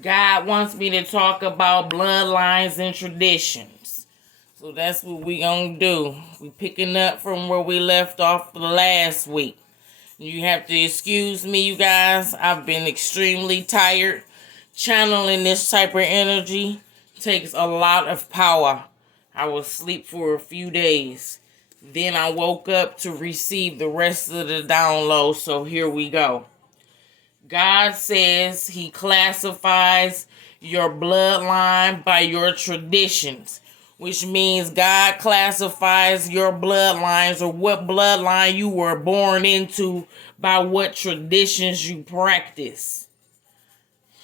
God wants me to talk about bloodlines and traditions. So that's what we gonna do. We picking up from where we left off the last week. You have to excuse me, you guys. I've been extremely tired. Channeling this type of energy takes a lot of power. I was asleep for a few days. Then I woke up to receive the rest of the download. So here we go. God says he classifies your bloodline by your traditions, which means God classifies your bloodlines or what bloodline you were born into by what traditions you practice.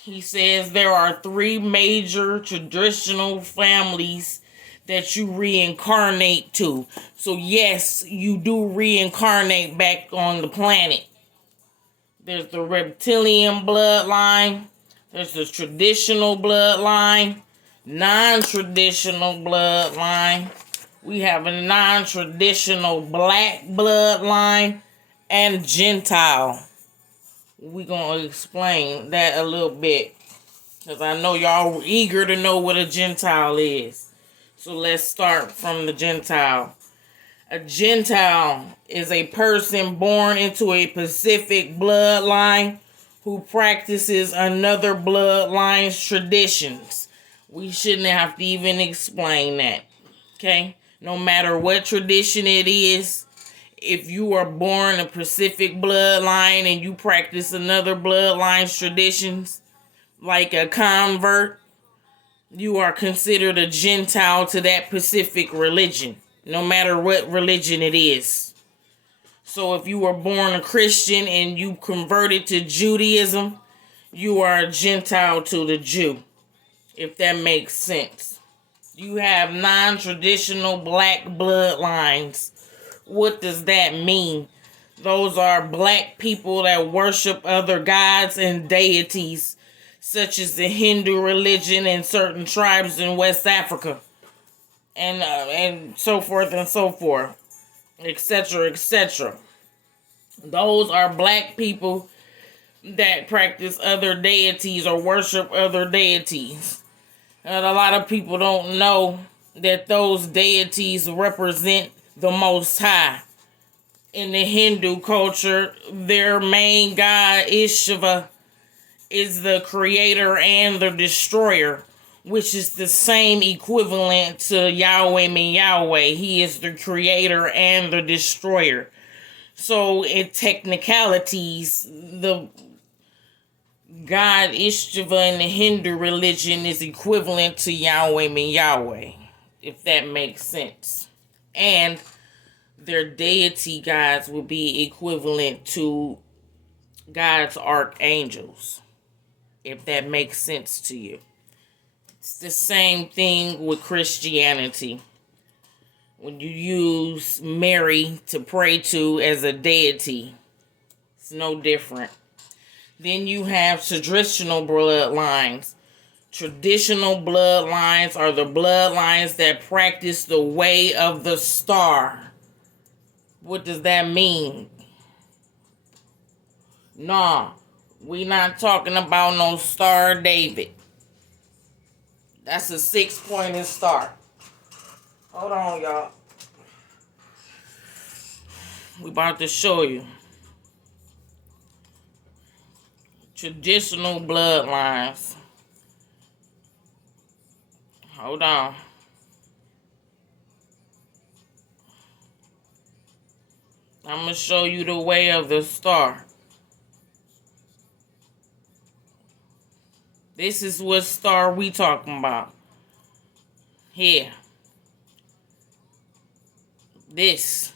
He says there are three major traditional families that you reincarnate to. So yes, you do reincarnate back on the planet. There's the reptilian bloodline. There's the traditional bloodline. Non-traditional bloodline. We have a non-traditional black bloodline and Gentile. We're going to explain that a little bit, because I know y'all eager to know what a Gentile is. So let's start from the Gentile. A Gentile is a person born into a specific bloodline who practices another bloodline's traditions. We shouldn't have to even explain that. Okay? No matter what tradition it is, if you are born a Pacific bloodline and you practice another bloodline's traditions, like a convert, you are considered a Gentile to that Pacific religion, no matter what religion it is. So if you were born a Christian and you converted to Judaism, you are a Gentile to the Jew, if that makes sense. You have non-traditional black bloodlines. What does that mean? Those are black people that worship other gods and deities, such as the Hindu religion and certain tribes in West Africa, and so forth and so forth, etc., etc. Those are black people that practice other deities or worship other deities. And a lot of people don't know that those deities represent the Most High. In the Hindu culture, their main god, Shiva, is the creator and the destroyer, which is the same equivalent to Yahweh and Yahweh. He is the creator and the destroyer. So in technicalities, the god Ishva in the Hindu religion is equivalent to Yahweh and Yahweh, if that makes sense. And their deity gods would be equivalent to God's archangels, if that makes sense to you. It's the same thing with Christianity. When you use Mary to pray to as a deity, it's no different. Then you have traditional bloodlines. Traditional bloodlines are the bloodlines that practice the way of the star. What does that mean? Nah, we not talking about no Star David. That's a 6-pointed star. Hold on, y'all. We about to show you. Traditional bloodlines. Hold on. I'm going to show you the way of the star. This is what star we talking about. Here. This.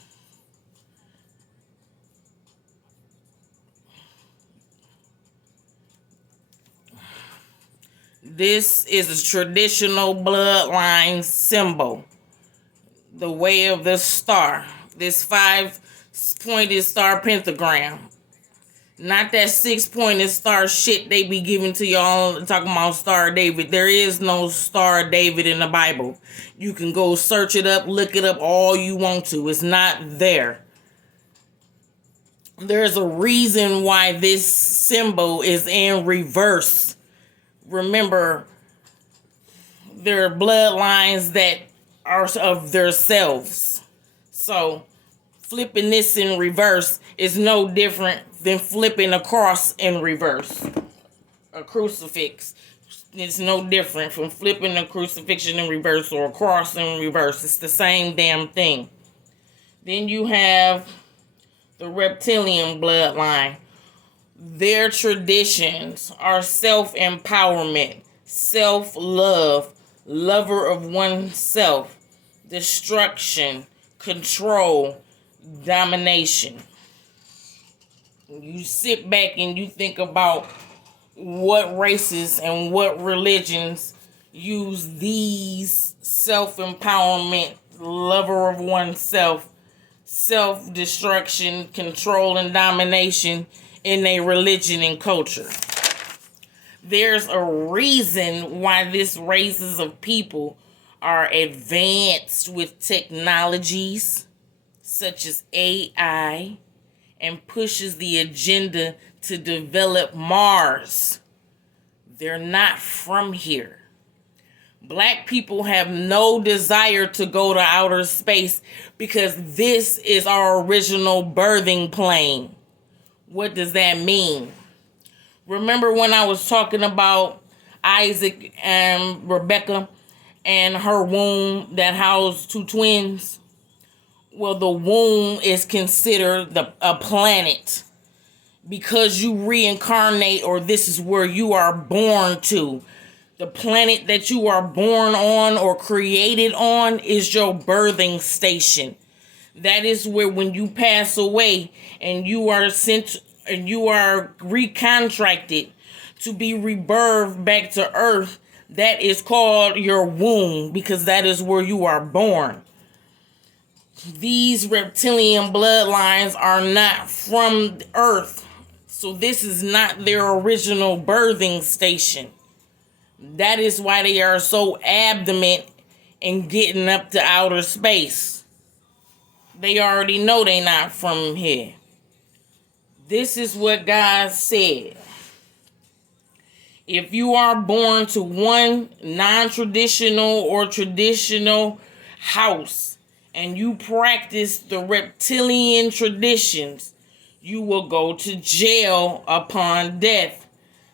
This is a traditional bloodline symbol. The way of the star. This 5-pointed star pentagram. Not that 6-pointed star shit they be giving to y'all talking about Star David. There is no Star David in the Bible. You can go search it up, look it up all you want to. It's not there. There's a reason why this symbol is in reverse. remember their bloodlines that are of themselves. So flipping this in reverse is no different than flipping a cross in reverse. A crucifix. It's no different from flipping a crucifixion in reverse or a cross in reverse. It's the same damn thing. Then you have the reptilian bloodline. Their traditions are self-empowerment, self-love, lover of oneself, destruction, control, domination. You sit back and you think about what races and what religions use these self-empowerment, lover of oneself, self-destruction, control, and domination in their religion and culture. There's a reason why this races of people are advanced with technologies such as AI and pushes the agenda to develop Mars. They're not from here. Black people have no desire to go to outer space because this is our original birthing plane. What does that mean? Remember when I was talking about Isaac and Rebecca and her womb that housed two twins? Well, the womb is considered a planet because you reincarnate, or this is where you are born to. The planet that you are born on or created on is your birthing station. That is where when you pass away and you are sent and you are recontracted to be rebirthed back to earth, that is called your womb because that is where you are born. These reptilian bloodlines are not from earth. So this is not their original birthing station. That is why they are so adamant in getting up to outer space. They already know they're not from here. This is what God said. If you are born to one non-traditional or traditional house and you practice the reptilian traditions, you will go to jail upon death.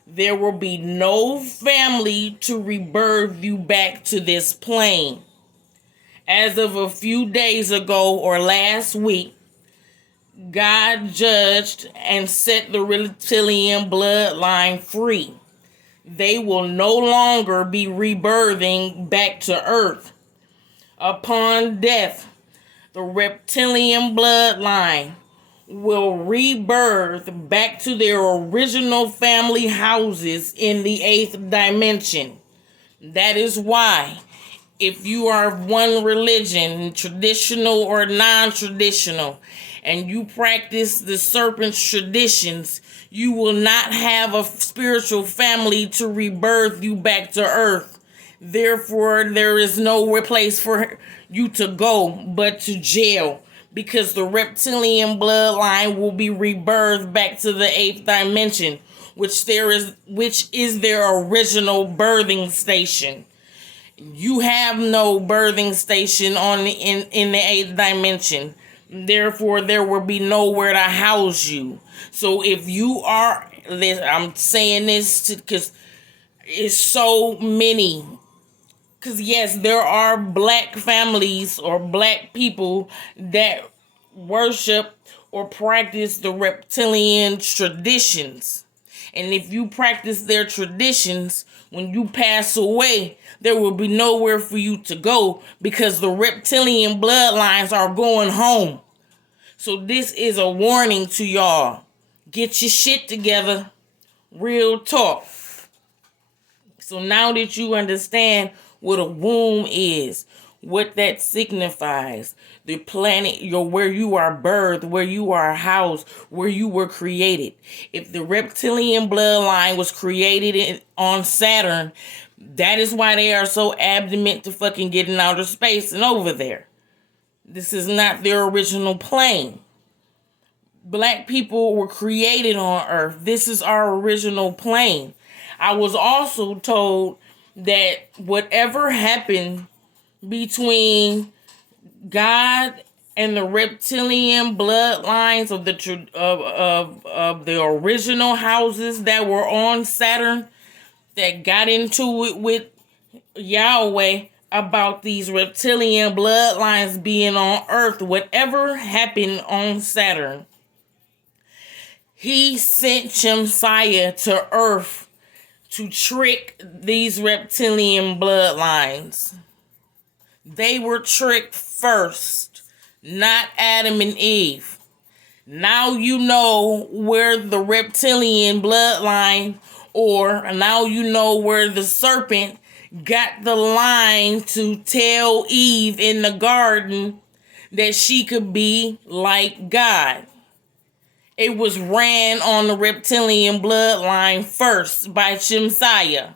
There will be no family to rebirth you back to this plane. As of a few days ago or last week, God judged and set the reptilian bloodline free. They will no longer be rebirthing back to earth. Upon death, the reptilian bloodline will rebirth back to their original family houses in the 8th dimension. That is why, if you are of one religion, traditional or non-traditional, and you practice the serpent's traditions, you will not have a spiritual family to rebirth you back to earth. Therefore, there is nowhere place for you to go but to jail, because the reptilian bloodline will be rebirthed back to the 8th dimension, which is their original birthing station. You have no birthing station in the 8th dimension. Therefore, there will be nowhere to house you. So if you are, I'm saying this because it's so many. Because yes, there are black families or black people that worship or practice the reptilian traditions. And if you practice their traditions, when you pass away, there will be nowhere for you to go because the reptilian bloodlines are going home. So this is a warning to y'all. Get your shit together. Real talk. So now that you understand what a womb is, what that signifies, the planet, where you are birthed, where you are housed, where you were created. If the reptilian bloodline was created on Saturn, that is why they are so adamant to fucking get in outer space and over there. This is not their original plane. Black people were created on Earth. This is our original plane. I was also told that whatever happened between God and the reptilian bloodlines of the original houses that were on Saturn, that got into it with Yahweh about these reptilian bloodlines being on Earth, whatever happened on Saturn, he sent Shemaiah to Earth to trick these reptilian bloodlines. They were tricked first, not Adam and Eve. Now you know where the reptilian bloodline, or now you know where the serpent got the line to tell Eve in the garden that she could be like God. It was ran on the reptilian bloodline first by Shemaiah.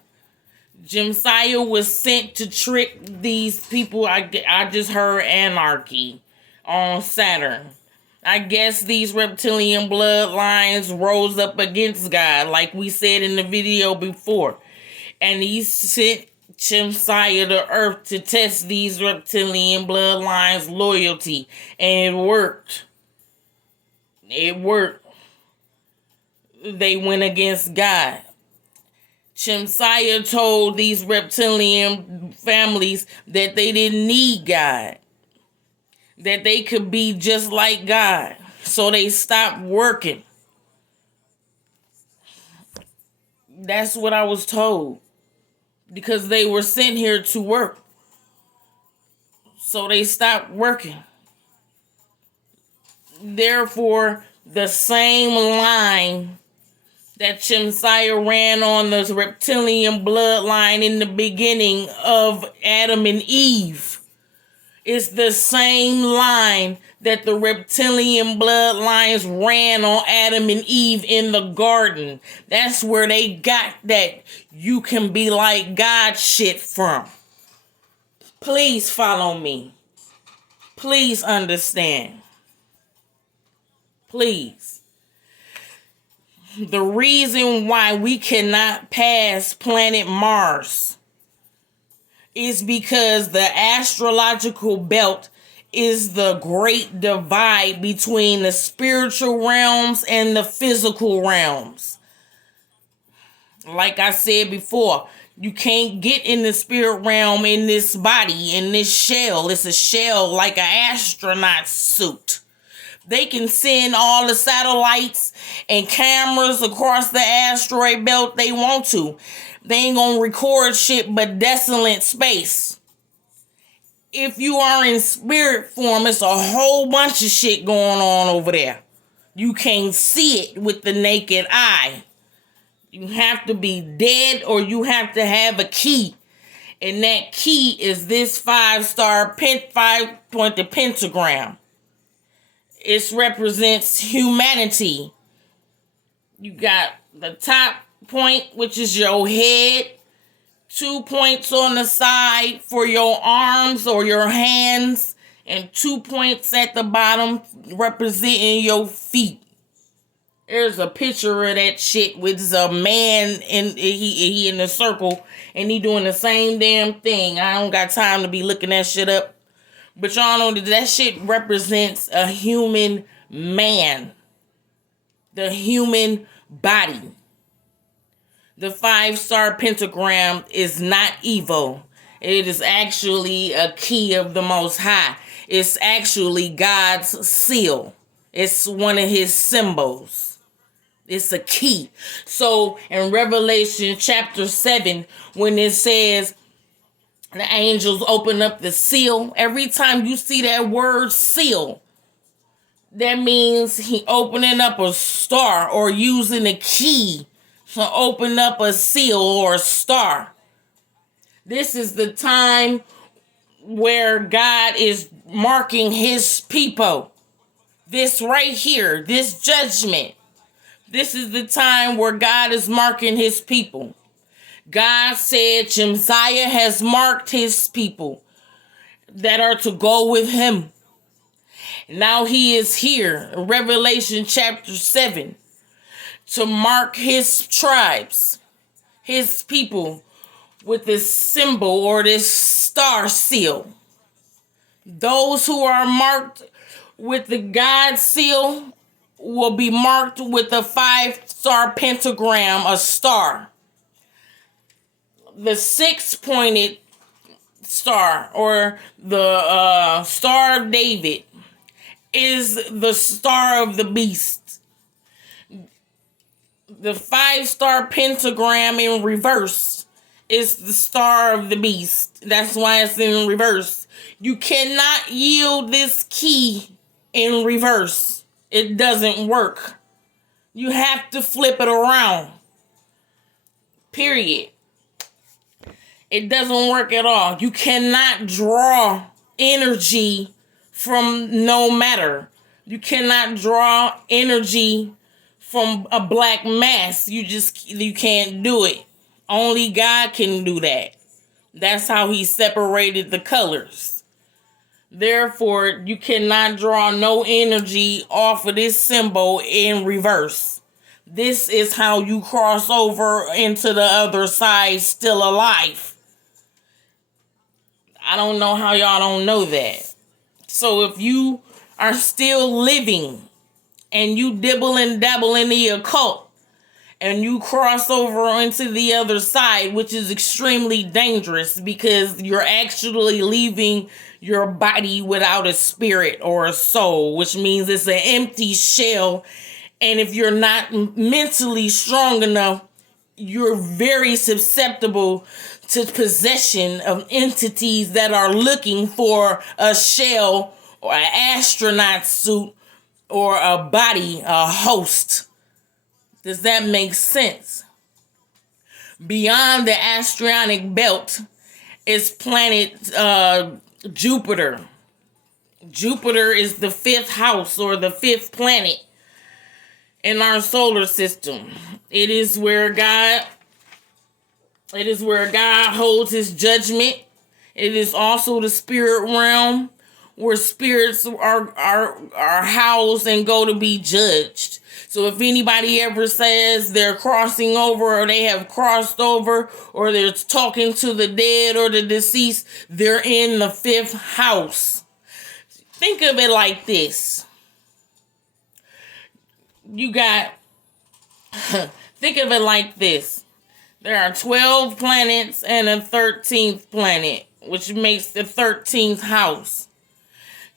Shemaiah was sent to trick these people. I just heard anarchy on Saturn. I guess these reptilian bloodlines rose up against God, like we said in the video before. And he sent Shemaiah to Earth to test these reptilian bloodlines' loyalty. And it worked. It worked. They went against God. Shemaiah told these reptilian families that they didn't need God, that they could be just like God. So they stopped working. That's what I was told, because they were sent here to work. So they stopped working. Therefore, the same line that Shemaiah ran on the reptilian bloodline in the beginning of Adam and Eve is the same line that the reptilian bloodlines ran on Adam and Eve in the garden. That's where they got that you can be like God shit from. Please follow me. Please understand. Please. The reason why we cannot pass planet Mars is because the astrological belt is the great divide between the spiritual realms and the physical realms. Like I said before, you can't get in the spirit realm in this body, in this shell. It's a shell like an astronaut suit. They can send all the satellites and cameras across the asteroid belt they want to. They ain't gonna record shit but desolate space. If you are in spirit form, it's a whole bunch of shit going on over there. You can't see it with the naked eye. You have to be dead, or you have to have a key. And that key is this 5-pointed pentagram. It represents humanity. You got the top point, which is your head. 2 points on the side for your arms or your hands. And 2 points at the bottom representing your feet. There's a picture of that shit with a man in he in the circle and he doing the same damn thing. I don't got time to be looking that shit up. But y'all know that shit represents a human man. The human body. The 5-star pentagram is not evil. It is actually a key of the Most High. It's actually God's seal. It's one of his symbols. It's a key. So in Revelation chapter 7, when it says the angels open up the seal, every time you see that word seal, that means he opening up a star or using a key to open up a seal or a star. This is the time where God is marking his people. This right here, this judgment. This is the time where God is marking his people. God said Shemaiah has marked his people that are to go with him. Now he is here, Revelation chapter 7, to mark his tribes, his people, with this symbol or this star seal. Those who are marked with the God seal will be marked with a 5-star pentagram, a star. The 6-pointed star, or the Star of David, is the star of the beast. The 5-star pentagram in reverse is the star of the beast. That's why it's in reverse. You cannot yield this key in reverse. It doesn't work. You have to flip it around. Period. It doesn't work at all. You cannot draw energy from no matter. You cannot draw energy from a black mass. You can't do it. Only God can do that. That's how he separated the colors. Therefore, you cannot draw no energy off of this symbol in reverse. This is how you cross over into the other side still alive. I don't know how y'all don't know that. So if you are still living and you dibble and dabble in the occult and you cross over into the other side, which is extremely dangerous because you're actually leaving your body without a spirit or a soul, which means it's an empty shell. And if you're not mentally strong enough, you're very susceptible to possession of entities that are looking for a shell or an astronaut suit or a body, a host. Does that make sense? Beyond the astronomic belt is planet Jupiter. Jupiter is the 5th house or the 5th planet in our solar system. It is where God holds his judgment. It is also the spirit realm where spirits are housed and go to be judged. So if anybody ever says they're crossing over or they have crossed over or they're talking to the dead or the deceased, they're in the 5th house. Think of it like this. Think of it like this. There are 12 planets and a 13th planet, which makes the 13th house.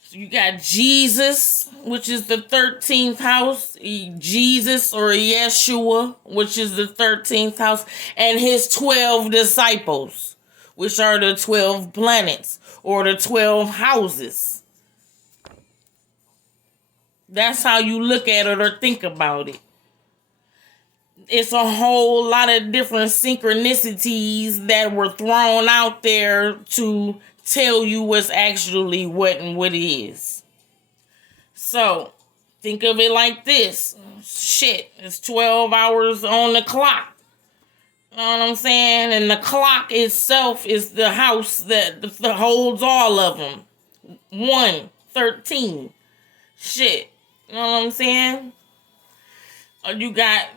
So you got Jesus, which is the 13th house. Jesus or Yeshua, which is the 13th house. And his 12 disciples, which are the 12 planets or the 12 houses. That's how you look at it or think about it. It's a whole lot of different synchronicities that were thrown out there to tell you what's actually what and what is. So, think of it like this. Shit, it's 12 hours on the clock. You know what I'm saying? And the clock itself is the house that holds all of them. 13. Shit. You know what I'm saying? You got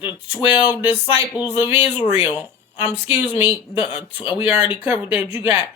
the 12 disciples of Israel. We already covered that. You got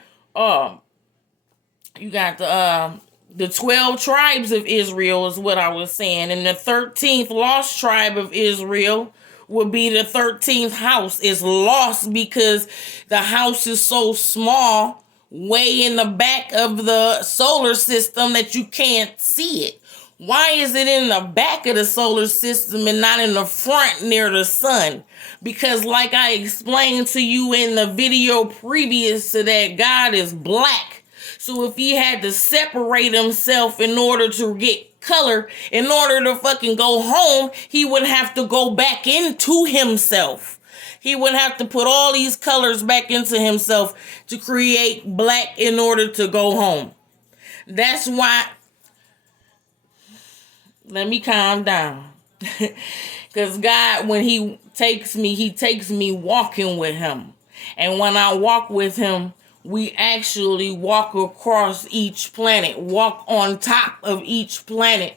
the 12 tribes of Israel is what I was saying. And the 13th lost tribe of Israel would be the 13th house. It's lost because the house is so small, way in the back of the solar system that you can't see it. Why is it in the back of the solar system and not in the front near the sun? Because like I explained to you in the video previous to that, God is black. So if he had to separate himself in order to get color, in order to fucking go home, he would have to go back into himself. He would have to put all these colors back into himself to create black in order to go home. That's why... Let me calm down. Because God, when he takes me walking with him. And when I walk with him, we actually walk across each planet, walk on top of each planet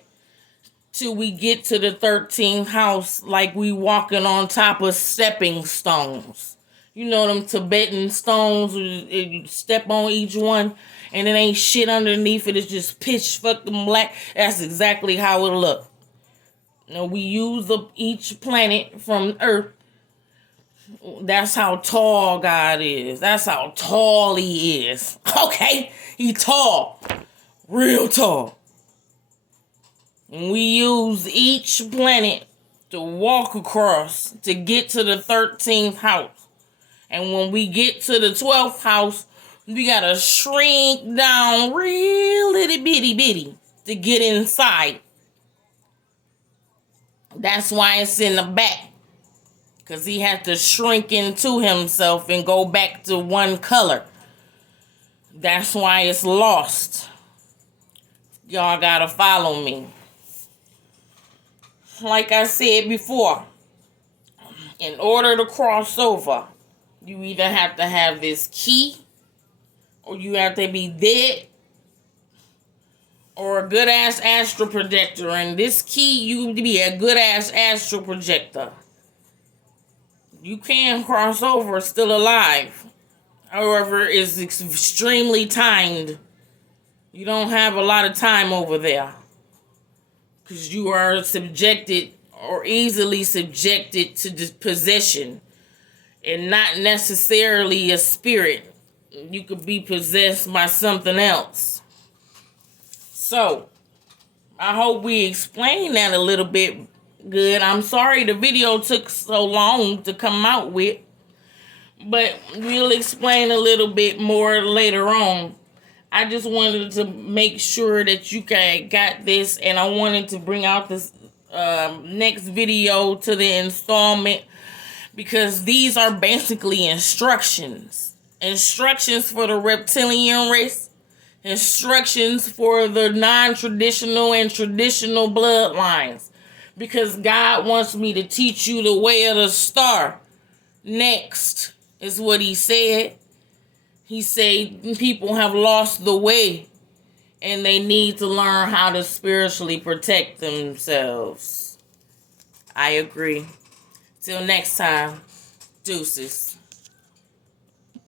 till we get to the 13th house, like we walking on top of stepping stones. You know them Tibetan stones, you step on each one and it ain't shit underneath it, it's just pitch fucking black. That's exactly how it look. Now we use up each planet from Earth. That's how tall God is. That's how tall he is. Okay? He tall. Real tall. And we use each planet to walk across to get to the 13th house. And when we get to the 12th house, we gotta shrink down real little bitty to get inside. That's why it's in the back. Because he had to shrink into himself and go back to one color. That's why it's lost. Y'all gotta follow me. Like I said before, in order to cross over, you either have to have this key, or you have to be dead, or a good-ass astral projector. And this key, you need to be a good-ass astral projector. You can cross over still alive. However, it's extremely timed. You don't have a lot of time over there. Because you are subjected or easily subjected to possession. And not necessarily a spirit. You could be possessed by something else. So, I hope we explained that a little bit good. I'm sorry the video took so long to come out with. But we'll explain a little bit more later on. I just wanted to make sure that you got this. And I wanted to bring out this next video to the installment. Because these are basically instructions. Instructions for the reptilian race. Instructions for the non-traditional and traditional bloodlines. Because God wants me to teach you the way of the star. Next is what he said. He said people have lost the way. And they need to learn how to spiritually protect themselves. I agree. Till next time, deuces.